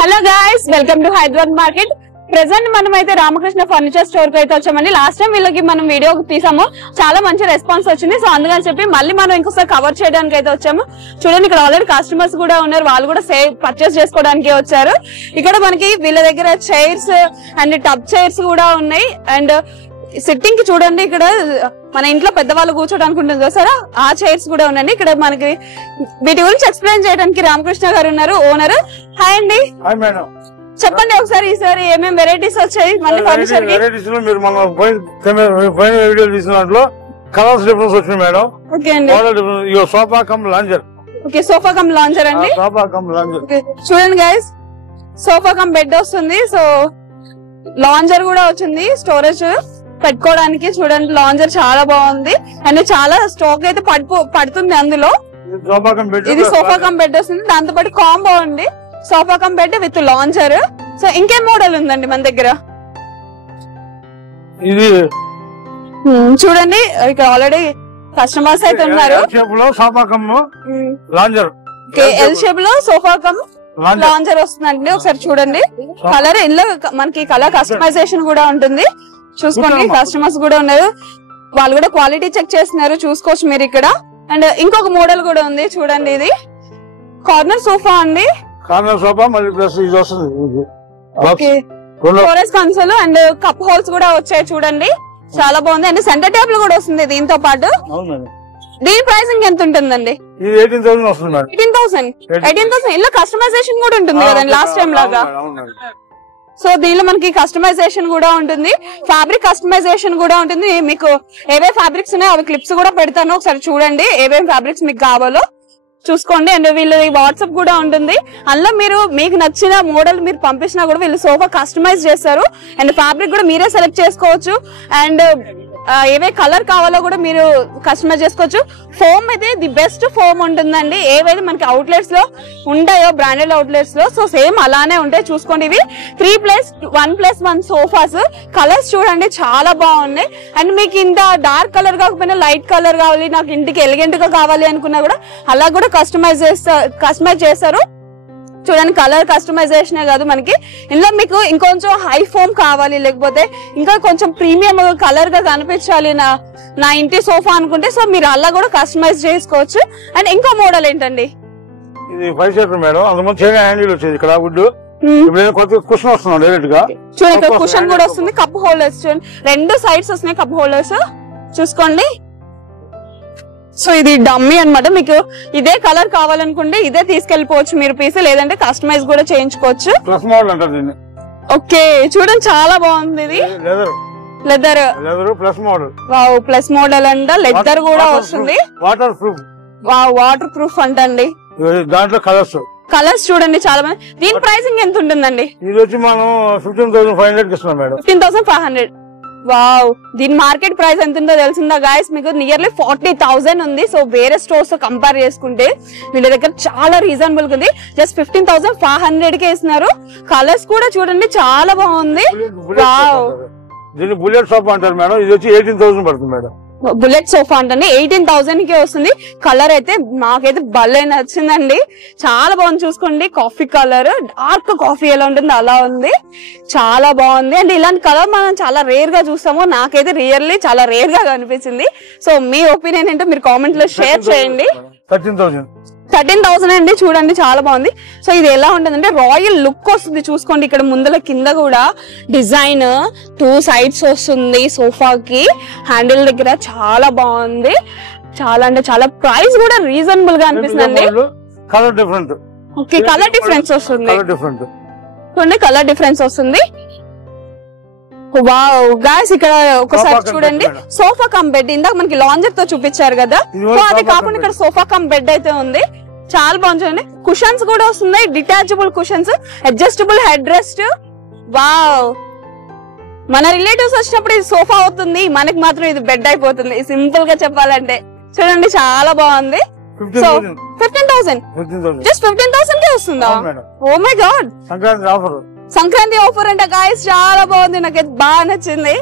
Hello guys, welcome to Hyderabad market. Present మనం అయితే Ramakrishna furniture store కి అయితే వచ్చామండి. లాస్ట్ టైం వీళ్ళకి మనం వీడియో తీసాము, చాలా మంచి రెస్పాన్స్ వచ్చింది. సో అందుకని చెప్పి మళ్ళీ మనం ఇంకోసారి కవర్ చేయడానికి అయితే వచ్చాము. చూడండి, ఇక్కడ ఆల్రెడీ కస్టమర్స్ కూడా ఉన్నారు, వాళ్ళు కూడా పర్చేస్ చేసుకోవడానికి వచ్చారు. ఇక్కడ మనకి వీళ్ళ దగ్గర చైర్స్ అండ్ టబ్ చైర్స్ కూడా ఉన్నాయి. అండ్ సిట్టింగ్ కి చూడండి, ఇక్కడ మన ఇంట్లో పెద్దవాళ్ళు కూర్చోడానికి ఉంటుంది కదా సార్, ఆ చైర్స్ కూడా ఉన్నాయండి. ఇక్కడ మనకి వీటి గురించి ఎక్స్ప్లెయిన్ చేయడానికి రామకృష్ణ గారు ఉన్నారు, ఓనర్. హాయ్ అండి. చెప్పండి ఒకసారి ఈసారి ఏమేమి వెరైటీస్ వచ్చాయి మన ఫర్నిచర్ కి? వెరైటీస్ లో మీరు మన పైన వీడియో తీసిన దాంట్లో కలర్స్ డిఫరెన్స్ వచ్చింది మేడం. ఓకే అండి. Sofa cum lounger. Okay, sofa cum lounger అండి. Sofa cum lounger. చూడండి గైస్, సోఫా కమ్ బెడ్ వస్తుంది. సో లాంజర్ కూడా వచ్చింది, స్టోరేజ్ పెట్టుకోవడానికి. చూడండి, లాంజర్ చాలా బాగుంది అండ్ చాలా స్టాక్ అయితే పడుతుంది అందులో. ఇది సోఫా కమ్ బెడ్ వస్తుంది, దాంతో పాటు కాంబో అండి, sofa cum bed with lounger. So ఇంకేం మోడల్ ఉందండి మన దగ్గర? ఇది చూడండి, ఇక్కడ ఆల్రెడీ కస్టమర్స్ అయితే ఉన్నారు. Sofa cum lounger, L shape లో సోఫా కమ్ లాంజర్ వస్తుందండి. ఒకసారి చూడండి, కలర్ ఇందులో మనకి కలర్ కస్టమైజేషన్ కూడా ఉంటుంది. చూసుకోండి, కస్టమర్స్ కూడా ఉన్నారు, వాళ్ళు కూడా క్వాలిటీ చెక్ చేస్తున్నారు, చూసుకోవచ్చు మీరు ఇక్కడ. అండ్ ఇంకొక మోడల్ కూడా ఉంది చూడండి, ఇది కార్నర్ సోఫా అండి. కార్నర్ సోఫా మళ్ళీ ప్లస్ ఇది వస్తుంది, storage console and cup holes కూడా వచ్చాయి. చూడండి, చాలా బాగుంది. అండ్ సెంటర్ టేబుల్ కూడా వస్తుంది దీంతో పాటు. దీని ప్రైసింగ్ ఎంత ఉంటుందండి? 18,000 వస్తుంది మేడం. 18,000 ఇలా కస్టమైజేషన్ కూడా ఉంటుంది కదండి లాస్ట్ టైం లాగా. సో దీనిలో మనకి కస్టమైజేషన్ కూడా ఉంటుంది, ఫ్యాబ్రిక్ కస్టమైజేషన్ కూడా ఉంటుంది. మీకు ఏవే ఫ్యాబ్రిక్స్ ఉన్నాయో అవి క్లిప్స్ కూడా పెడతాను, ఒకసారి చూడండి ఏవేం ఫ్యాబ్రిక్స్ మీకు కావాలో చూసుకోండి. అండ్ వీళ్ళు వాట్సాప్ కూడా ఉంటుంది, అందులో మీరు మీకు నచ్చిన మోడల్ మీరు పంపించినా కూడా వీళ్ళు సోఫా కస్టమైజ్ చేస్తారు. అండ్ ఫ్యాబ్రిక్ కూడా మీరే సెలెక్ట్ చేసుకోవచ్చు. అండ్ ఏవే కలర్ కావాలో కూడా మీరు కస్టమైజ్ చేసుకోవచ్చు. ఫోమ్ అయితే ది బెస్ట్ ఫోమ్ ఉంటుందండి, ఏవైతే మనకి అవుట్లెట్స్ లో ఉంటాయో బ్రాండెడ్ అవుట్లెట్స్ లో, సో సేమ్ అలానే ఉంటాయి. చూసుకోండి, ఇవి 3+1+1 సోఫాస్. కలర్స్ చూడండి చాలా బాగున్నాయి. అండ్ మీకు ఇంత డార్క్ కలర్ కాకపోయినా లైట్ కలర్ కావాలి, నాకు ఇంటికి ఎలిగెంట్ గా కావాలి అనుకున్నా కూడా అలా కూడా కస్టమైజ్ చేస్తారు. చూడండి, కలర్ కస్టమైజేషన్ కాదు మనకి ఇందులో, మీకు ఇంకొంచెం హై ఫోమ్ కావాలి, లేకపోతే ఇంకా కొంచెం ప్రీమియం కలర్ గా కనిపించాలి నా ఇంటి సోఫా అనుకుంటే, సో మీరు అలా కూడా కస్టమైజ్ చేసుకోవచ్చు. అండ్ ఇంకో మోడల్ ఏంటండి? ఇది 5 సీటర్ మేడం, అందులో హ్యాండిల్ వచ్చేది ఇక్కడ వుడ్. కుషన్ వస్తుంది డైరెక్ట్ గా. చూడండి, ఇక్కడ కుషన్ కూడా వస్తుంది, కప్ హోల్డర్స్ చూడండి, 2 సైడ్స్ వస్తున్నాయి కప్ హోల్డర్స్. చూసుకోండి, సో ఇది డమ్మీ అన్నమాట. మీకు ఇదే కలర్ కావాలనుకుంటే ఇదే తీసుకెళ్లిపోవచ్చు మీరు పీస్, లేదంటే కస్టమైజ్ కూడా చేయించుకోవచ్చు. ఓకే, చూడండి చాలా బాగుంది. ఇది leather plus model. Wow, plus model అంట, లెదర్ కూడా వస్తుంది, water proof. Wow, water proof అంటండి. దాంట్లో కలర్స్ చూడండి చాలా మంది. దీని ప్రైసింగ్ ఎంత ఉంటుందండి? ఇది వచ్చి మనం 15,500 ఇస్తున్నాం మేడం. 15,500. వావ్, దీని మార్కెట్ ప్రైస్ ఎంత ఉందో తెలిసిందా గాయస్? మీకు నియర్లీ 40,000 ఉంది. సో వేరే స్టోర్స్ తో కంపేర్ చేసుకుంటే వీళ్ళ దగ్గర చాలా రీజనబుల్ ఉంది, జస్ట్ 15,500 కే ఇస్తున్నారు. కలర్స్ కూడా చూడండి చాలా బాగుంది. వావ్, దీన్ని బుల్లెట్ సోఫా అంటారు మేడం. ఇది వచ్చి 18,000 పడుతుంది మేడం. బుల్లెట్ సోఫా అంటే 18,000 కే వస్తుంది. కలర్ అయితే నాకైతే భలే నచ్చిందండి, చాలా బాగుంది. చూసుకోండి, కాఫీ కలర్, డార్క్ కాఫీ ఎలా ఉంటుంది అలా ఉంది, చాలా బాగుంది. అండ్ ఇలాంటి కలర్ మనం చాలా రేర్ గా చూస్తాము, నాకైతే రియల్లీ చాలా రేర్ గా కనిపించింది. సో మీ ఒపీనియన్ ఏంటో మీరు కామెంట్ లో షేర్ చేయండి. 13,000 అండి. చూడండి చాలా బాగుంది. సో ఇది ఎలా ఉంటుందంటే రాయల్ లుక్ వస్తుంది. చూసుకోండి, ఇక్కడ ముందల కింద కూడా డిజైన్ 2 సైడ్స్ వస్తుంది సోఫాకి, హ్యాండిల్ దగ్గర చాలా బాగుంది. చాలా అంటే చాలా ప్రైస్ కూడా రీజనబుల్ గా అనిపిస్తుంది. Colour different. Okay, colour difference వస్తుంది. చూడండి, కలర్ డిఫరెన్స్ వస్తుంది. వావ్ గాయ్స్, ఇక్కడ ఒకసారి చూడండి, సోఫా కమ్ బెడ్. ఇందాక మనకి లాంజర్ తో చూపించారు కదా, సో అది కాకుండా ఇక్కడ సోఫా కమ్ బెడ్ అయితే ఉంది, చాలా బాగుంది. చూడండి, కుషన్స్ కూడా వస్తున్నాయి, detachable cushions, adjustable head rest. Wow, మన రిలేటివ్స్ వచ్చినప్పుడు ఇది సోఫా అవుతుంది, మనకి మాత్రం ఇది బెడ్ అయిపోతుంది, సింపుల్ గా చెప్పాలంటే. చూడండి, చాలా బాగుంది. సో 15,000, జస్ట్ 15,000 కే వస్తుందా? Oh my God, Sankranti offer అంట గాయస్, చాలా బాగుంది, నాకైతే బాగా నచ్చింది.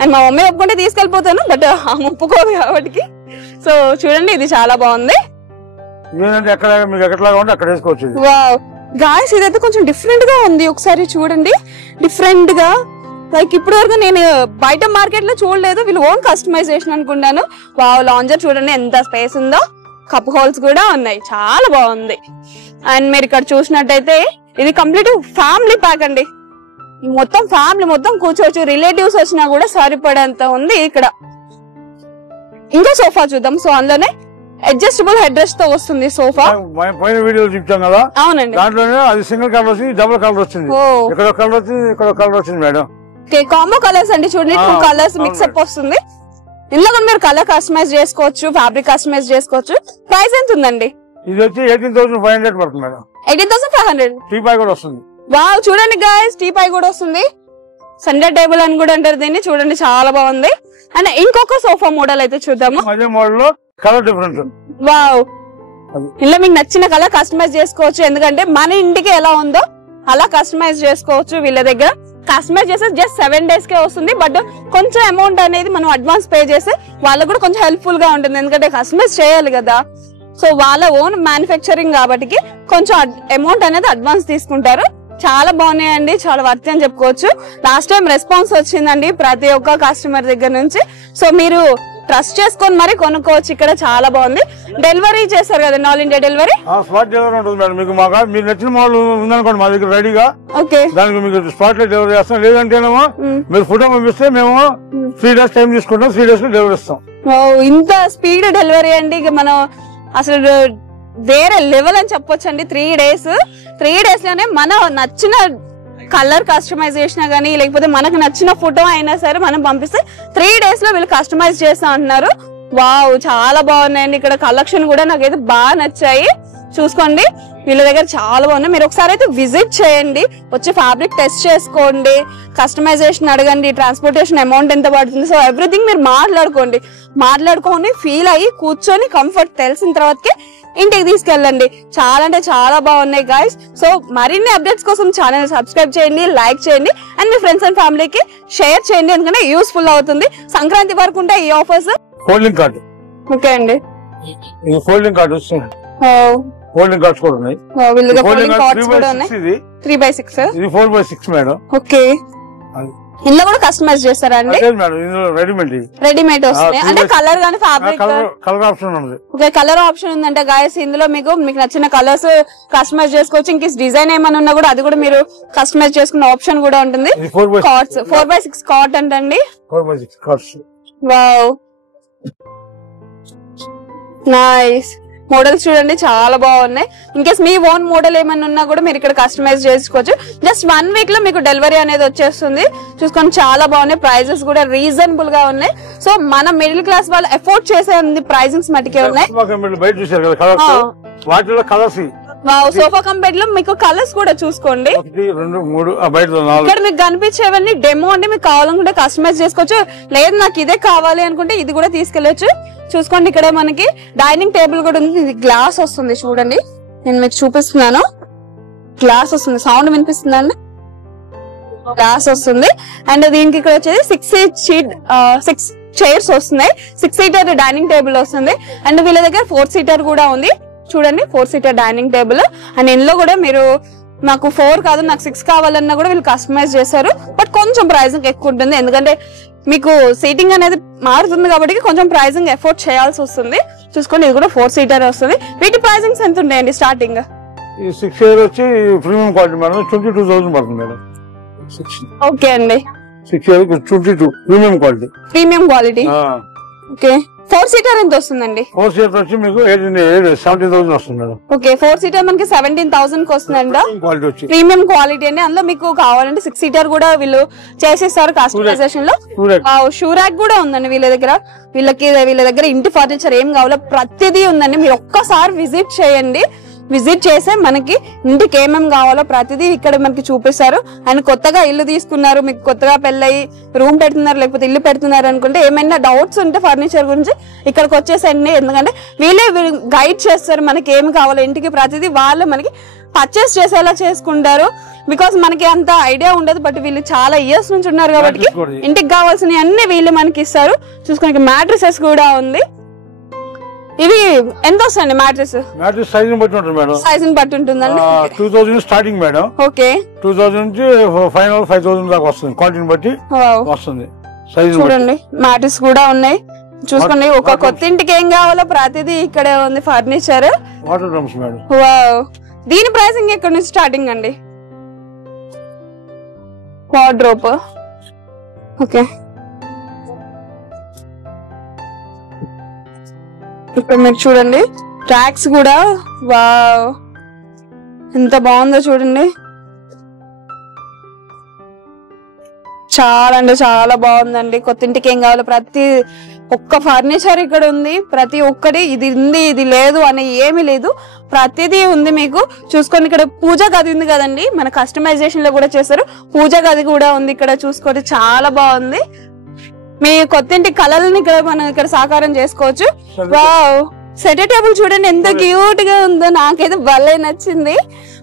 అండ్ మా మమ్మీ ఒప్పుకుంటే తీసుకెళ్లిపోతాను, బట్ ఒప్పుకోదు కాబట్టి. సో చూడండి, ఇది చాలా బాగుంది. ఎక్కడ మీకు ఎక్కడలాగా ఉంటే అక్కడ వేసుకోవచ్చు. గాయస్ ఇదైతే కొంచెం డిఫరెంట్ గా ఉంది, ఒకసారి చూడండి. డిఫరెంట్ గా లైక్ ఇప్పటి వరకు నేను బయట మార్కెట్ లో చూడలేదు, వీళ్ళు ఓన్ కస్టమైజేషన్ అనుకున్నాను. వావ్, లాంజర్ చూడండి ఎంత స్పేస్ ఉందో, కప్ హోల్స్ కూడా ఉన్నాయి, చాలా బాగుంది. అండ్ మీరు ఇక్కడ చూసినట్టయితే ఇది కంప్లీట్ ఫ్యామిలీ ప్యాక్ అండి, మొత్తం ఫ్యామిలీ మొత్తం కూర్చోవచ్చు, రిలేటివ్స్ వచ్చినా కూడా సరిపడేంత ఉంది. ఇక్కడ ఇంకా సోఫా చూద్దాం. సో అందులోనే అడ్జస్టబుల్ హెడ్ రెస్ట్ తో వస్తుంది సోఫా. పైన వీడియో చూపించాం కదా, అవునండి. దాంట్లోనే అది సింగిల్ కలర్ వచ్చింది, డబుల్ కలర్ వచ్చింది, ఇక్కడ కలర్ వచ్చింది, ఇక్కడ కలర్ వచ్చింది మేడం. కాంబో కలర్స్ అండి, చూడండి 2 కలర్స్ మిక్స్అప్ వస్తుంది. ఇందులో కూడా మీరు కలర్ కస్టమైజ్ చేసుకోవచ్చు, ఫ్యాబ్రిక్ కస్టమైజ్ చేసుకోవచ్చు. ప్రైస్ ఎంత ఉందండి? ఇది వచ్చి 18,500 పడుతుంది మేడం. 18,500. టీపాయ్ కూడా వస్తుంది. వావ్, చూడండి గాయస్, టీపాయ్ కూడా వస్తుంది. సెంటర్ టేబుల్ అని కూడా అంటారు దీన్ని, చూడండి చాలా బాగుంది. అండ్ ఇంకొక సోఫా మోడల్ అయితే చూద్దాము. అదే మోడల్ లో కలర్ డిఫరెంట్. వావ్, ఇలా మీకు నచ్చిన కలర్ కస్టమైజ్ చేసుకోవచ్చు, ఎందుకంటే మన ఇంటికి ఎలా ఉందో అలా కస్టమైజ్ చేసుకోవచ్చు. వీళ్ళ దగ్గర కస్టమైజ్ చేస్తే జస్ట్ 7 days కే వస్తుంది. బట్ కొంచెం అమౌంట్ అనేది మనం అడ్వాన్స్ పే చేస్తే వాళ్ళకు కూడా కొంచెం హెల్ప్ఫుల్ గా ఉంటుంది, ఎందుకంటే కస్టమైజ్ చేయాలి కదా. సో వాళ్ళ ఓన్ మ్యానుఫ్యాక్చరింగ్ కాబట్టి కొంచెం అమౌంట్ అనేది అడ్వాన్స్ తీసుకుంటారు. చాలా బాగున్నాయండి, చాలా వర్త్ అని చెప్పుకోవచ్చు. లాస్ట్ టైం రెస్పాన్స్ వచ్చిందండి ప్రతి ఒక్క కస్టమర్ దగ్గర నుంచి. సో మీరు ట్రస్ట్ చేసుకొని మరి కొనుక్కోవచ్చు. ఇక్కడ చాలా బాగుంది. డెలివరీ చేస్తారు కదా, all India delivery? Spot delivery ఉంటుంది మేడం. మీకు మీరు నచ్చిన మోడల్ ఉందనుకోండి మా దగ్గర రెడీగా, ఓకే, దానికి మీకు స్పాట్ లో డెలివరీ చేస్తాం. లేదంటేనేమో మీరు ఫోటో పంపిస్తే మేము 3 days టైం తీసుకుంటాం, 3 days లో డెలివరీ ఇస్తాం. ఇంత స్పీడ్ డెలివరీ అండి, ఇక మనం అసలు వేరే లెవెల్ అని చెప్పొచ్చు అండి. 3 days లోనే మన నచ్చిన కలర్ కస్టమైజేషన్ గానీ లేకపోతే మనకు నచ్చిన ఫోటో అయినా సరే మనం పంపిస్తే 3 days లో వీళ్ళు కస్టమైజ్ చేస్తా అంటున్నారు. వావ్, చాలా బాగున్నాయండి. ఇక్కడ కలెక్షన్ కూడా నాకైతే బాగా నచ్చాయి. చూసుకోండి, వీళ్ళ దగ్గర చాలా బాగున్నాయి. మీరు ఒకసారి అయితే విజిట్ చేయండి, వచ్చి ఫ్యాబ్రిక్ టెస్ట్ చేసుకోండి, కస్టమైజేషన్ అడగండి, ట్రాన్స్పోర్టేషన్ అమౌంట్ ఎంత పడుతుంది, సో ఎవ్రీథింగ్ మీరు మాట్లాడుకొని ఫీల్ అయ్యి కూర్చొని కంఫర్ట్ తెలిసిన తర్వాతకే ఇంటికి తీసుకెళ్ళండి. చాలా అంటే చాలా బాగున్నాయి గాయస్. సో మరిన్ని అప్డేట్స్ కోసం ఛానల్ సబ్స్క్రైబ్ చేయండి, లైక్ చేయండి, అండ్ మీ ఫ్రెండ్స్ అండ్ ఫ్యామిలీకి షేర్ చేయండి, ఎందుకంటే యూస్ఫుల్ అవుతుంది. సంక్రాంతి వరకు ఉంటాయి ఈ ఆఫర్స్. ఫోల్డింగ్ కార్డు, ఓకే అండి, ఫోల్డింగ్ కార్డు వస్తుంది. ఫోల్డింగ్ కార్డ్స్ కూడా ఉన్నాయి. ఫోల్డింగ్ కార్డ్స్ కూడా ఉన్నాయి. 3x6, ఇది 4x6 మేడం. ఓకే, ఇందులో కూడా కస్టమైజ్ చేస్తారా అండి? రెడీమేడ్ వస్తుంది అంటే కలర్ గానీ ఫ్యాబ్రిక్ కలర్ ఆప్షన్ ఉంది. ఓకే, కలర్ ఆప్షన్ ఉందంటే గాయస్ ఇందులో మీకు నచ్చిన కలర్స్ కస్టమైజ్ చేసుకోవచ్చు. ఇంక డిజైన్ ఏమైనా ఉన్నా కూడా అది కూడా మీరు కస్టమైజ్ చేసుకున్న ఆప్షన్ కూడా ఉంటుంది. కార్డ్స్ 4x6 కార్డ్ అంటండి. 4x6 cards. Wow, nice. Models చూడండి చాలా బాగున్నాయి. ఇన్కేస్ మీ ఓన్ మోడల్ ఏమన్నా ఉన్నా కూడా మీరు ఇక్కడ కస్టమైజ్ చేసుకోవచ్చు. జస్ట్ 1 week లో మీకు డెలివరీ అనేది వచ్చేస్తుంది. చూసుకొని చాలా బాగున్నాయి. ప్రైజెస్ కూడా రీజనబుల్ గా ఉన్నాయి. సో మన మిడిల్ క్లాస్ వాళ్ళు ఎఫోర్డ్ చేసే ప్రైజింగ్స్ మటుకే ఉన్నాయి. వాటిలో కలర్స్ సోఫా కంపెనీ లో మీకు కలర్స్ కూడా చూసుకోండి. 1, 2, 3 ఇక్కడ మీకు కనిపించేవన్నీ డెమో అండి. మీకు కావాలనుకుంటే కస్టమైజ్ చేసుకోవచ్చు, లేదు నాకు ఇదే కావాలి అనుకుంటే ఇది కూడా తీసుకెళ్లొచ్చు. చూసుకోండి, ఇక్కడ మనకి డైనింగ్ టేబుల్ కూడా ఉంది. ఇది గ్లాస్ వస్తుంది, చూడండి నేను మీకు చూపిస్తున్నాను. గ్లాస్ వస్తుంది, సౌండ్ వినిపిస్తుందండి. గ్లాస్ వస్తుంది. అండ్ దీనికి ఇక్కడ వచ్చేది 6 చైర్స్ వస్తున్నాయి. 6 seater డైనింగ్ టేబుల్ వస్తుంది. అండ్ వీళ్ళ దగ్గర 4 seater కూడా ఉంది. చూడండి, 4 seater డైనింగ్ టేబుల్. అండ్ ఇందులో కూడా మీరు నాకు 4 కాదు నాకు 6 కావాలన్నా కూడా వీళ్ళు కస్టమైజ్ చేశారు. బట్ కొంచెం ప్రైసింగ్ ఎక్కువ ఉంటుంది, ఎందుకంటే మీకు సీటింగ్ అనేది మారుతుంది కాబట్టి కొంచెం ప్రైసింగ్ ఎఫోర్డ్ చేయాల్సి వస్తుంది. చూసుకోండి, ఇది కూడా 4 seater వస్తుంది. వీటి ప్రైసింగ్స్ ఎంత ఉంటాయండి స్టార్టింగ్? 6 chairs వచ్చి ప్రీమియం క్వాలిటీ మేడం, 22,000 పడుతుంది మేడం. ఓకే అండి, 6 chairs 22 premium quality. Okay, 4 seater ఎంత వస్తుందండి? 4 seater వచ్చి మీకు 17,000 వస్తుంది మేడం. ఓకే, 4 seater మనకి 17,000 కి వస్తుందంట. ప్రీమియం క్వాలిటీ అండి. అందులో మీకు కావాలంటే 6 seater కూడా వీళ్ళు చేసేస్తారు కస్టమైజేషన్ లో. షూ ర్యాక్ కూడా ఉందండి వీళ్ళ దగ్గర. వీళ్ళ దగ్గర ఇంటి ఫర్నిచర్ ఏం కావాలో ప్రతిదీ ఉందండి. మీరు ఒక్కసారి విజిట్ చేయండి. విజిట్ చేసే మనకి ఇంటికి ఏమేమి కావాలో ప్రతిదీ ఇక్కడ మనకి చూపిస్తారు. అండ్ కొత్తగా ఇల్లు తీసుకున్నారు, మీకు కొత్తగా పెళ్ళయి రూమ్ పెడుతున్నారు లేకపోతే ఇల్లు పెడుతున్నారు అనుకుంటే ఏమైనా డౌట్స్ ఉంటే ఫర్నిచర్ గురించి ఇక్కడికి వచ్చేసండి. ఎందుకంటే వీళ్ళే గైడ్ చేస్తారు మనకి ఏమి కావాలో ఇంటికి ప్రతిదీ. వాళ్ళు మనకి పర్చేస్ చేసేలా చేసుకుంటారు. బికాస్ మనకి అంత ఐడియా ఉండదు, బట్ వీళ్ళు చాలా ఇయర్స్ నుంచి ఉన్నారు కాబట్టి ఇంటికి కావాల్సినవి అన్ని వీళ్ళు మనకి ఇస్తారు. చూసుకోనికి మ్యాట్రిసెస్ కూడా ఉంది. ఇవి ఎంత వస్తాయండి మ్యాట్రెస్? మ్యాట్రెస్ సైజ్ బట్టి ఉంటుంది మేడం. సైజ్ బట్టి ఉంటుందండి. 2000 స్టార్టింగ్ మేడం. ఓకే. 2000 నుంచి ఫైనల్ 5000 దాకా వస్తుంది. క్వాంటిటీ బట్టి వస్తుంది సైజ్. చూడండి మ్యాట్రెస్ కూడా ఉన్నాయి. చూసుకోండి, ఒక కొత్త ఇంటికి ఏం కావాలో ప్రతిదీ ఇక్కడే ఉంది. Furniture, water drums madam. Wow. దీని ప్రైసింగ్ ఎక్కడ నుంచి స్టార్టింగ్ అండి? వార్డ్రోబ్. ఓకే. ఇక్కడ మీరు చూడండి ట్రాక్స్ కూడా, వావ్ ఎంత బాగుందో చూడండి. చాలా అంటే చాలా బాగుందండి. కొత్త ఇంటికి ఏం కావాలో ప్రతి ఒక్క ఫర్నిచర్ ఇక్కడ ఉంది. ప్రతి ఒక్కటి ఇది ఉంది ఇది లేదు అని ఏమీ లేదు, ప్రతిదీ ఉంది మీకు. చూసుకోండి, ఇక్కడ పూజ గది ఉంది కదండి, మన కస్టమైజేషన్ లో కూడా చేస్తారు. పూజ గది కూడా ఉంది ఇక్కడ. చూసుకోండి, చాలా బాగుంది. మీ కొత్త ఇంటి కళలని ఇక్కడ మనం ఇక్కడ సాకారం చేసుకోవచ్చు. వావ్. సెట్ టేబుల్ చూడండి ఎంత క్యూట్ గా ఉందో, నాకైతే భలే నచ్చింది.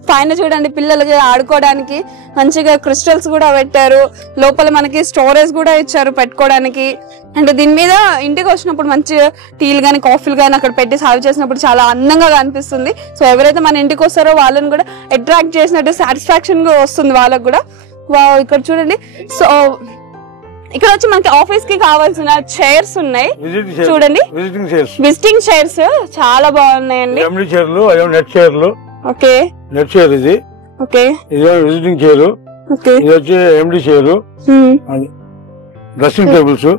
పైన చూడండి పిల్లలకి ఆడుకోవడానికి మంచిగా క్రిస్టల్స్ కూడా పెట్టారు. లోపల మనకి స్టోరేజ్ కూడా ఇచ్చారు పెట్టుకోవడానికి. అండ్ దీని మీద ఇంటికి వచ్చినప్పుడు మంచిగా టీలు గానీ కాఫీలు గానీ అక్కడ పెట్టి సర్వ్ చేసినప్పుడు చాలా అందంగా కనిపిస్తుంది. సో ఎవరైతే మన ఇంటికి వస్తారో వాళ్ళని కూడా అట్రాక్ట్ చేసినట్టు సాటిస్ఫాక్షన్ గా వస్తుంది వాళ్ళకు కూడా. వావ్. ఇక్కడ చూడండి, సో ఇక్కడ వచ్చి మనకి ఆఫీస్ కి కావాల్సిన చైర్స్ ఉన్నాయి చూడండి. విజిటింగ్ చైర్స్ చాలా బాగున్నాయండి. నెట్ చైర్లు. ఓకే. నెట్ చైర్ ఇది. ఓకే. ఇది విజిటింగ్ చైర్. ఓకే. ఇది వచ్చి ఎండి చైర్. Dressing tables.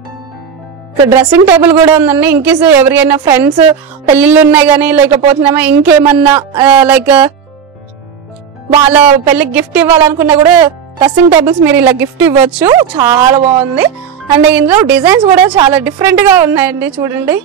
ఇక్కడ డ్రెస్సింగ్ టేబుల్ కూడా ఉందండి. ఇంకేస్ ఎవరికైనా ఫ్రెండ్స్ పెళ్లిళ్ళు ఉన్నాయి గానీ, లేకపోతే ఇంకేమన్నా లైక్ వాళ్ళ పెళ్లికి గిఫ్ట్ ఇవ్వాలనుకున్నా కూడా డ్రెస్సింగ్ టేబుల్స్ మీరు ఇలా గిఫ్ట్ ఇవ్వచ్చు. చాలా బాగుంది. అండ్ ఇందులో డిజైన్స్ కూడా చాలా డిఫరెంట్ గా ఉన్నాయండి. చూడండి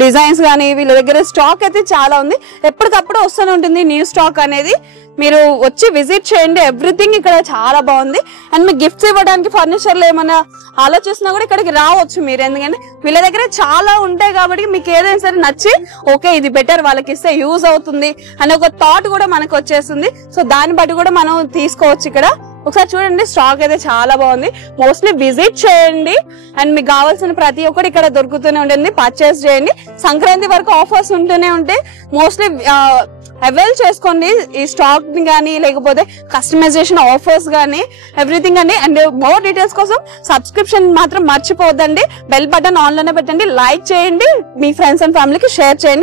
డిజైన్స్ కానీ వీళ్ళ దగ్గర స్టాక్ అయితే చాలా ఉంది. ఎప్పటికప్పుడు వస్తూనే ఉంటుంది న్యూ స్టాక్ అనేది. మీరు వచ్చి విజిట్ చేయండి. ఎవ్రీథింగ్ ఇక్కడ చాలా బాగుంది. అండ్ మీకు గిఫ్ట్స్ ఇవ్వడానికి ఫర్నిచర్లు ఏమైనా ఆలోచిస్తున్నా కూడా ఇక్కడికి రావచ్చు మీరు. ఎందుకంటే వీళ్ళ దగ్గర చాలా ఉంటాయి కాబట్టి మీకు ఏదైనా సరే నచ్చి ఓకే ఇది బెటర్ వాళ్ళకి ఇస్తే యూజ్ అవుతుంది అనే ఒక థాట్ కూడా మనకు వచ్చేస్తుంది. సో దాన్ని బట్టి కూడా మనం తీసుకోవచ్చు ఇక్కడ. ఒకసారి చూడండి, స్టాక్ అయితే చాలా బాగుంది. మోస్ట్లీ విజిట్ చేయండి అండ్ మీకు కావాల్సిన ప్రతి ఒక్కటి ఇక్కడ దొరుకుతూనే ఉంటుంది. పర్చేస్ చేయండి. సంక్రాంతి వరకు ఆఫర్స్ ఉంటూనే ఉంటాయి. మోస్ట్లీ అవైల్ చేసుకోండి ఈ స్టాక్ ని కానీ, లేకపోతే కస్టమైజేషన్ ఆఫర్స్ కానీ, ఎవ్రీథింగ్ అండి. అండ్ మోర్ డీటెయిల్స్ కోసం సబ్స్క్రిప్షన్ మాత్రం మర్చిపోవద్దండి. బెల్ బటన్ ఆన్ లోనే పెట్టండి. లైక్ చేయండి, మీ ఫ్రెండ్స్ అండ్ ఫ్యామిలీకి షేర్ చేయండి.